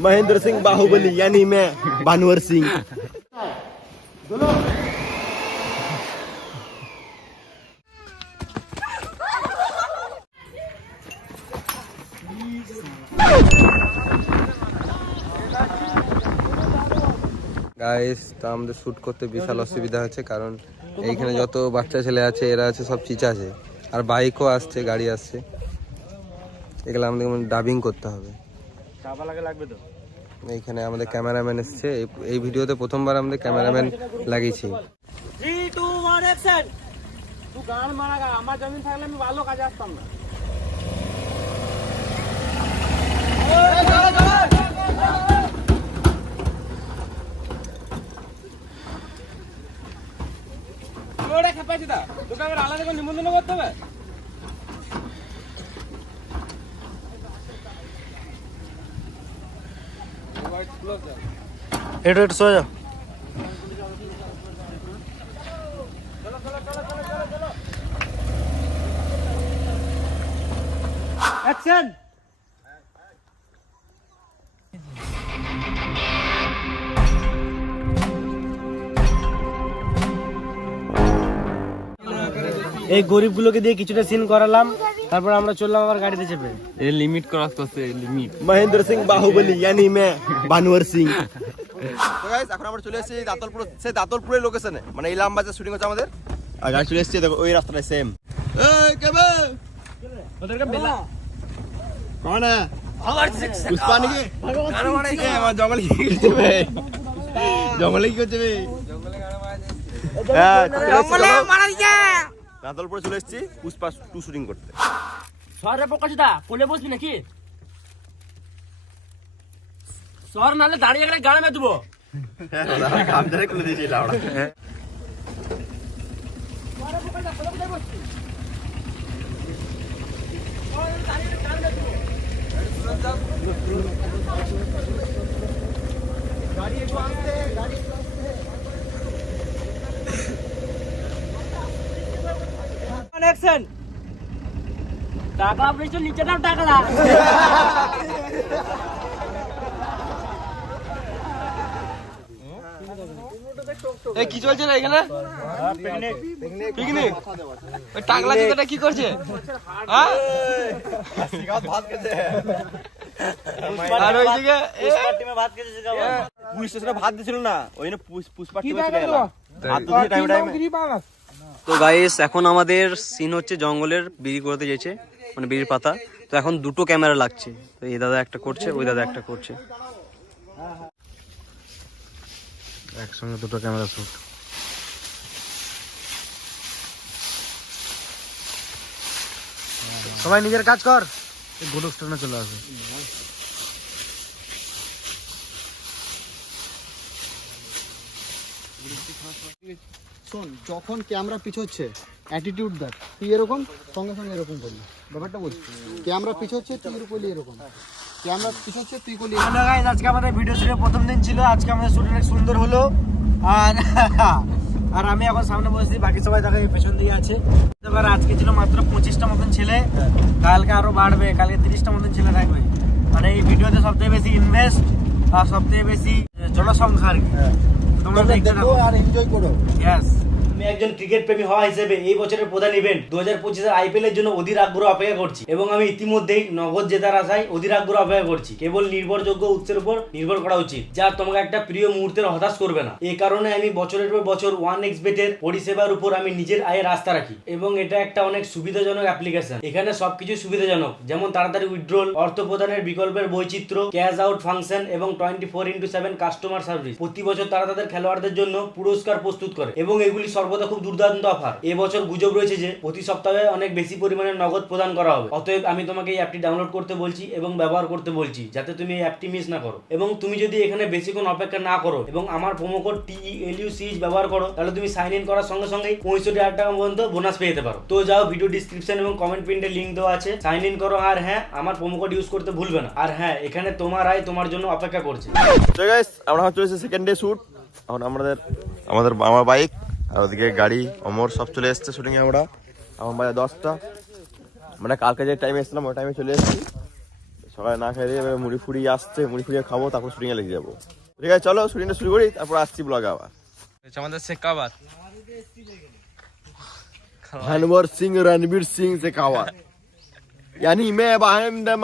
महेंद्र सिंह बाहुबली यानी मैं भानुवर सिंह। গাইস তা আমাদের শুট করতে বিশাল অসুবিধা হচ্ছে, কারণ এইখানে যত বাচ্চা ছেলে আছে এরা আছে সব চিচা আছে, আর বাইকও আসছে, গাড়ি আসছে, এগুলো আমাদের ডাবিং করতে হবে। এইখানে আমাদের ক্যামেরাম্যান এসছে, এই ভিডিওতে প্রথমবার আমাদের ক্যামেরাম্যান লাগিয়েছি। 3 2 1 অ্যাকশন। তুই গান মারা, আমার জমিন থাকলে আমি ভালো কাজে আসতাম না। ওরে খেপাইছি দা, তোকে আবার আলাদা করে নিমন্ত্রণ করতে হবে। हेड सो जा। অ্যাকশন। এই গরিবগুলোকে দিয়ে কিছুটা সিন করালাম, তারপর আমরা চললাম আবার গাড়িতে চেপে। এই লিমিট ক্রস করতে, লিমিট। महेंद्र सिंह बाहुबली यानी मैं भानुवर सिंह। তো গাইস এখন আমরা চলে এসেছি দাতলপুর, সেই দাতলপুরের লোকেশনে, মানে ইলাম বাজার শুটিং হচ্ছে আমাদের। আর গাড়ি চলে এসেছি, দেখো ওই রাস্তাটা সেম। এই কেবে ওদেরকে বেলা কোন है পুষ্পা নাকি গান মারাই কি আমার জঙ্গলে কি করছে বে, জঙ্গলে কি করছে বে, জঙ্গলে মারাই কে। দাতলপুরে চলে এসেছি পুষ্পা 2 শুটিং করতে। সরে প্রকাশদা কোলে বসবি নাকি? সর নালে দাঁড়িয়ে গেলে গাড়ি মে দেবো। কাম ধরে খুলে দিয়েছি লাউড়া। অ্যাকশন। টাকা পেয়েছো, নিচে দাও টাকাটা। এই কি চলছে না এখানে? পিকনিক। ওই টাকলা জুতোটা কি করছে? হ্যাঁ? আর ওইদিকে পুলিশ স্টেশনে ভাত দিছিল না, ওই জন্য পুষ্পা টিমে চলে গেলাম। ভাত তো টাইম টাইমে। তো গাইস এখন আমাদের সিন হচ্ছে জঙ্গলের বিড়ি করতে যেছে, মানে বিড়ির পাতা। তো এখন দুটো ক্যামেরা লাগছে, তো এই দাদা একটা করছে, ওই দাদা একটা করছে, একসঙ্গে দুটো ক্যামেরা শুট। সবাই নিজের কাজ কর, গোলক স্টেশনে চলে আসে। শোন, যখন ক্যামেরা পিছোচ্ছে অ্যাটিটিউড দেখ, তুই এরকম সঙ্গে সঙ্গে এরকম করলি, ব্যাপারটা বলছি। ক্যামেরা পিছোচ্ছে তুই করলি এরকম, ক্যামেরা পিছোচ্ছে তুই করলি। হ্যালো গাইস, আজকে আমাদের ভিডিও শুটের প্রথম দিন ছিল। আজকে আমাদের শুট অনেক সুন্দর হলো। আর আর আমি এখন সামনে বসেছি, বাকি সবাই দেখো পেছন দিকে আছে। এবার আজকে ছিল মাত্র 25টা মতন ছেলে, কালকে আরো বাড়বে, কালকে 30টা মতন ছেলে থাকবে। মানে এই ভিডিওতে সবথেকে বেশি ইনভেস্ট আর সবথেকে বেশি জনসংখ্যা আর কি। তোমরা দেখতে থাকো আর এনজয় করো। ইয়েস। আমি একজন ক্রিকেট প্রেমী হওয়া হিসেবে এই বছরের প্রধান ইভেন্ট 2025 আইপিএল এর জন্য অধীর আগ্রহ অপেক্ষা করছি, এবং আমি ইতিমধ্যেই নগদ জেতার আশায় অধীর আগ্রহ অপেক্ষা করছি। কেবল নির্ভরযোগ্য উৎসের উপর নির্ভর করা উচিত, যা তোমাকে একটা প্রিয় মুহূর্তের হতাশ করবে না। এই কারণে আমি বছরের পর বছর 1xBet এর পরিষেবার উপর আমি নিজের আয়ের আস্থা রাখি, এবং এটা একটা অনেক সুবিধাজনক অ্যাপ্লিকেশন। এখানে সবকিছু সুবিধাজনক, যেমন তাড়াতাড়ি উইথড্রল, অর্থ প্রদানের বিকল্পের বৈচিত্র্য, ক্যাশ আউট ফাংশন এবং 24x7 কাস্টমার সার্ভিস। প্রতি বছর তারা তাদের খেলোয়াড়দের জন্য পুরস্কার প্রস্তুত করে, এবং এগুলি সর্বদা খুব দুর্দান্ত অফার। এবছর গুজব রয়েছে যে প্রতি সপ্তাহে অনেক বেশি পরিমাণে নগদ প্রদান করা হবে। অতএব আমি তোমাকে এই অ্যাপটি ডাউনলোড করতে বলছি এবং ব্যবহার করতে বলছি, যাতে তুমি এই অ্যাপটি মিস না করো। এবং তুমি যদি এখানে বেশিক্ষণ অপেক্ষা না করো এবং আমার প্রোমো কোড TELUCH ব্যবহার করো, তাহলে তুমি সাইন ইন করার সঙ্গে সঙ্গে 65,000 টাকা পর্যন্ত বোনাস পেয়ে যেতে পারো। তো যাও, ভিডিও ডিসক্রিপশন এবং কমেন্ট পিনে লিংক দেওয়া আছে, সাইন ইন করো। আর হ্যাঁ, আমার প্রোমো কোড ইউজ করতে ভুলবে না। আর হ্যাঁ, এখানে তোমার আয় তোমার জন্য অপেক্ষা করছে। তো গাইস, আমরা চলে এসেছি সেকেন্ড ডে শুট। এখন আমার বাইক আর ওদিকে গাড়ি, অমর সব চলে এসছে শুটিং এ। আমরা আমার বাজে 10টা, মানে কালকে যে টাইমে এসেছিলাম ওই টাইমে চলে এসেছি। সকালে না খাই এবার মুড়ি ফুড়ি আসছে, মুড়ি ফুড়িয়ে খাবো, তারপর শুটিংয়ে লেগে যাবো। ঠিক আছে চলো শুটিংটা শুরু করি, তারপর আসছি ব্লগে আবার। আমাদের শেখাবাত भानुवर सिंह रणवीर सिंह शेखावत यानी मैं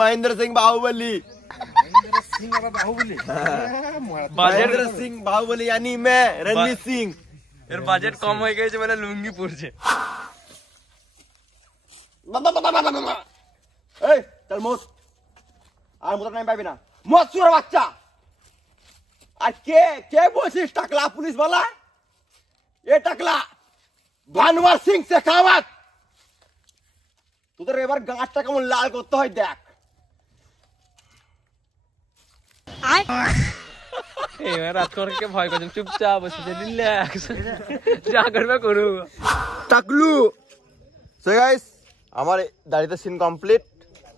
महेंद्र सिंह बाहुबली। महेंद्र सिंह बाहुबली यानी मैं रणवीर सिंह। এর বাজেট কম হয়ে গেছে মানে লুঙ্গি পরছে। এই চল মোস আর মোটা টাইম পাবি না, মোস চুর বাচ্চা। আর কে কে বলছিস টাকলা পুলিশ वाला? এ টাকলা ভানুয়ার সিং শেখাওয়াত। তোদের এবার গাঁটটা কেমন লাল করতে হয় দেখ। এবার রাত করকে ভয় করছেন, চুপচাপ বসে রিল্যাক্স, যা করবে করু। টাকলু সো গাইস আমার দাড়িতে সিন কমপ্লিট,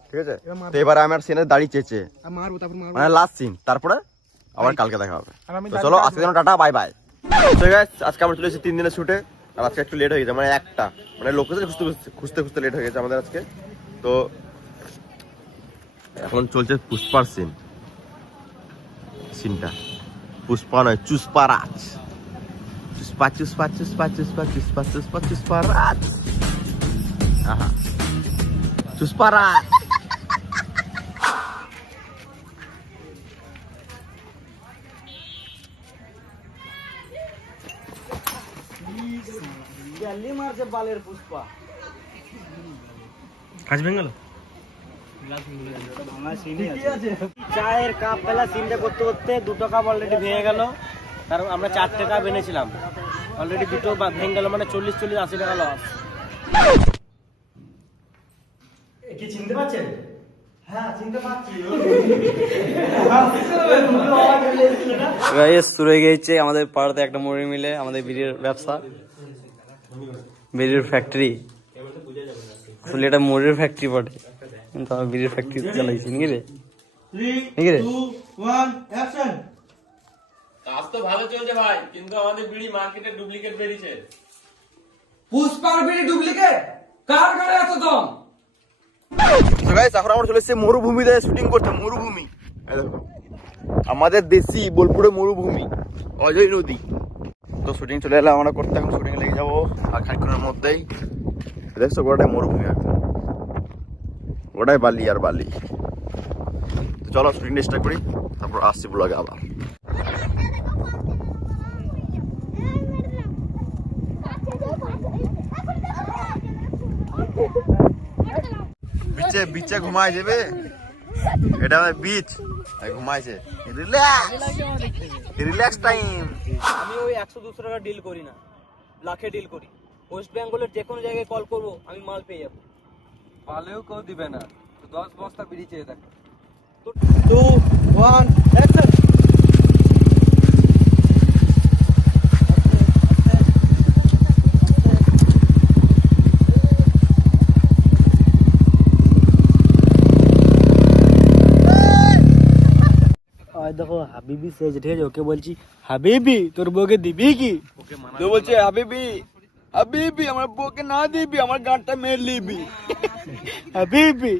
ঠিক আছে? তো এবারে আমার সিনের দাড়ি চেচে মারবো, তারপর মারবো। মানে লাস্ট সিন, তারপরে আবার কালকে দেখা হবে। তো চলো আজকে জন্য tata bye bye. So guys আজকে আমরা চলে এসেছি 3 দিনের শুটে, আর আজকে একটু লেট হয়ে গেছে, মানে একটা মানে লোকেশন খুঁজতে খুঁজতে লেট হয়ে গেছে আমাদের আজকে। তো এখন চলছে পুষ্পার সিনটা, পুষ্পা নয় চুষ্পা রাজ, চুষ্পা চুষ্পা চুষ্পা চুষ্পা চুষ্পা চুষ্পা চুষ্পা রাজ, আহা চুষ্পা রাজ। জালি মারছে বালের পুষ্পা। কাজ ভেঙে গেল। চায়ের কাপ ফেলা সিনটা করতে করতে 2টো কাপ অলরেডি ভেঙে গেল, কারণ আমরা 4টে কাপ এনেছিলাম, অলরেডি 2টো ভেঙে গেল, মানে 40-80 টাকা লস। কি চিনতে পারছেন? হ্যাঁ চিনতে পারছি। গাইস শুরু হয়ে গেছে আমাদের পাড়াতে একটা মুড়ি মিলে আমাদের বিড়ির ব্যবসা, বিড়ির ফ্যাক্টরি। আসলে এটা মুড়ির ফ্যাক্টরি বটে, কিন্তু আমি বিড়ির ফ্যাক্টরি চালাইছি নাকি রে? 3, 2, 1 অ্যাকশন। কাজ তো ভালো চলছে ভাই, কিন্তু আমাদের বিড়ি মার্কেটে ডুপ্লিকেট বেরিয়েছে। পুষ্পার বিড়ি ডুপ্লিকেট? কার গাড়ি এত দম? তো গাইস এখন আমরা চলে এসেছি মরুভূমিতে শুটিং করতে। মরুভূমি এই দেখো, আমাদের দেশি বোলপুরে মরুভূমি, অজয় নদী। তো শুটিং চলে এলাম আমরা করতে, এখন শুটিং লেগে যাবো আর খানিকক্ষণের মধ্যেই। দেখছো গোটাই মরুভূমি, গোটাই বালি আর বালি। তো চলো শুটিং স্টার্ট করি, তারপর আসছি ব্লগে আবার। বিচে বিচে ঘুমায় যাবে, এটা বিচ ঘুমাইছে, রিল্যাক্স টাইম। আমি ওই 100-200 টাকা ডিল করি না, লাখে ডিল করি। ওয়েস্ট বেঙ্গলের যে কোনো জায়গায় কল করবো, আমি মাল পেয়ে যাবো। পালেও কেউ দিবে না, 10 বস্তা বিড়ি চেয়ে দেখ। 2, 1 অ্যাকশন। দেখো হাবিবি সেজ, ঠিক আছে? ওকে বলছি হাবিবি তোর বউকে দিবি কি? তো বলছে হাবিবি হাবিবি আমার বউকে না দিবি, আমার গানটা মেরে লিবি। হাবিবি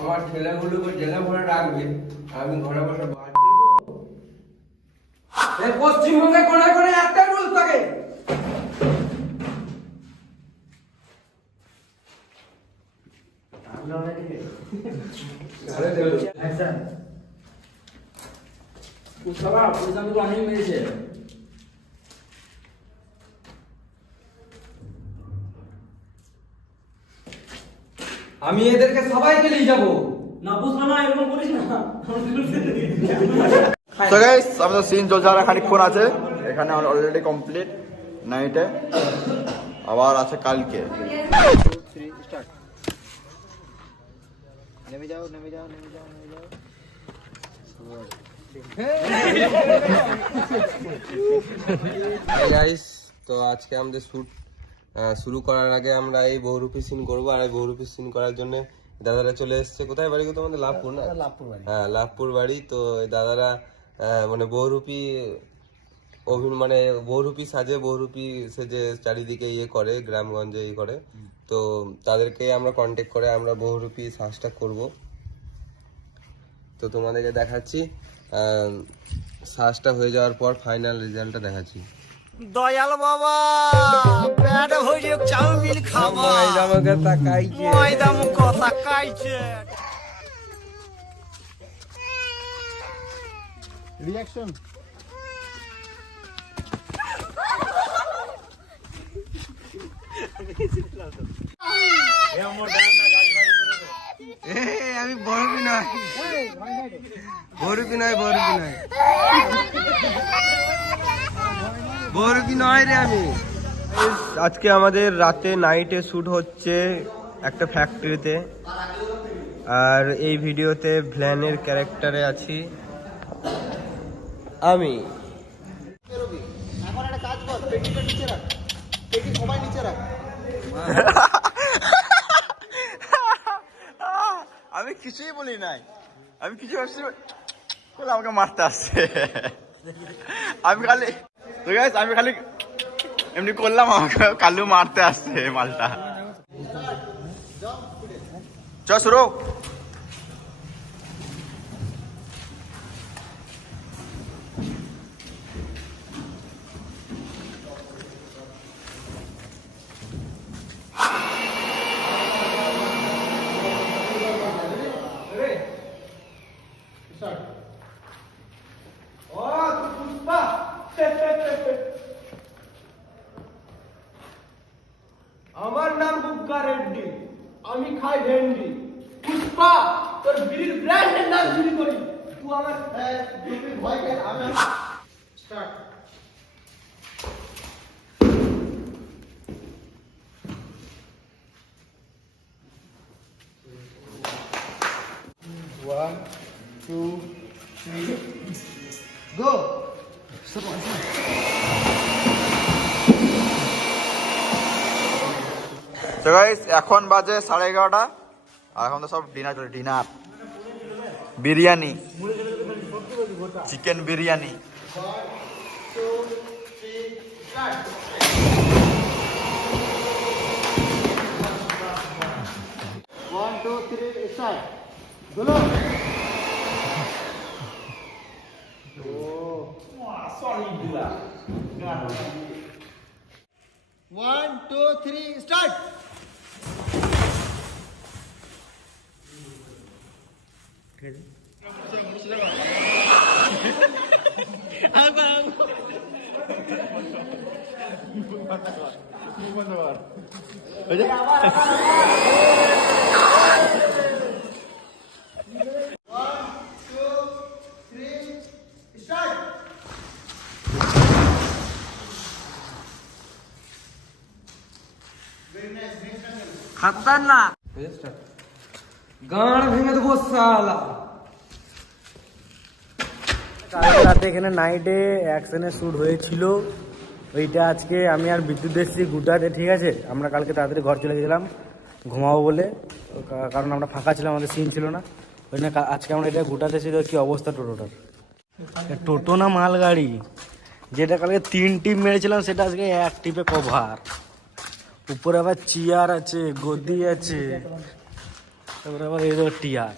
আমার ছেলেগুলোকে জেলে ভরে রাখবে, আমি ঘরে বসে পশ্চিমবঙ্গে কোনায় কোনায় একটা রুল থাকে, অনেক মেরেছে। আমি এদেরকে সবাইকে নিয়ে যাবো। না বুঝলো না, এরকম করিস না। তো গাইস আমাদের সিন চলছে, আর খানিকক্ষণ আছে, এখানে অলরেডি কমপ্লিট নাইটে, আবার আছে কালকে। নেমে যাও নেমে যাও নেমে যাও নেমে যাও। গাইস তো আজকে আমাদের শুট শুরু করার আগে আমরা এই বহুরূপী সিন করবো, আর এই বহুরূপী সিন করার জন্য দাদারা চলে এসছে। কোথায় বাড়ি? তোমাদের লাভপুর না? লাভপুর বাড়ি। হ্যাঁ লাভপুর বাড়ি। তো এই দাদারা মানে বহুরূপী মানে বহুরূপী সাজে, বহুরূপী সেজে চারিদিকে ইয়ে করে, গ্রামগঞ্জে ইয়ে করে। তো তাদেরকে আমরা কন্ট্যাক্ট করে আমরা বহুরূপী সাজটা করব। তো তোমাদেরকে দেখাচ্ছি, সাজটা হয়ে যাওয়ার পর ফাইনাল রেজাল্টটা দেখাচ্ছি। দয়াল বাবা পেট ভরে চাউমিন খাবো আমাকে তাকাইছে, ময়দা মুখ তাকাইছে। রিঅ্যাকশন আমি বহুরূপী নয়, বহুরূপী নয়, বহুরূপী নয়, বহুরূপী নয় রে আমি। আজকে আমাদের রাতে নাইটে শ্যুট হচ্ছে একটা ফ্যাক্টরিতে, আর এই ভিডিওতে ভ্ল্যানের ক্যারেক্টারে আছি আমি। এখন একটা কাজ কর, পেটিটা নিচে রাখ, পেটি সবাই নিচে রাখ। আমি কিছুই বলি নাই, আমি কিছু ভাবছি বলে আমাকে মারতে আসছে। আমি খালি তো গাইস আমি খালি এমনি করলাম, আমাকে কালু মারতে আসছে মালটা। চ শুরু। আমার নাম গুপ্তা রেড্ডি, আমি খাই ভেন্ডি। পুষ্পা তোর বিড়ির ব্র্যান্ডের নাম চুরি করি, তুই আমার ভয় পেয়ে আমি start. One, two, three, go! তো গাইস এখন বাজে 11:30, আর এখন তো সব ডিনার চলে, dinner biryani, chicken biryani. One, two, three, start. Dolo. One, two, three, start. खतरनाक गाड़ ভেঙে দেবো শালা। কালকে রাতে এখানে নাইটে অ্যাকশনের শ্যুট হয়েছিল, ওইটা আজকে আমি আর বিদ্যুৎ এসেছি গুটাতে, ঠিক আছে। আমরা কালকে তাড়াতাড়ি ঘর চলে গেছিলাম ঘুমাবো বলে, কারণ আমরা ফাঁকা ছিলাম, আমাদের সিন ছিল না, ওই জন্য আজকে আমরা এটা গুটাতে এসেছি। কি অবস্থা টোটোটার, টোটো না মালগাড়ি, যেটা কালকে 3 টিপ মেরেছিলাম সেটা আজকে 1 টিপে কভার। উপরে আবার চেয়ার আছে, গদি আছে, তারপরে আবার এরও টিয়ার।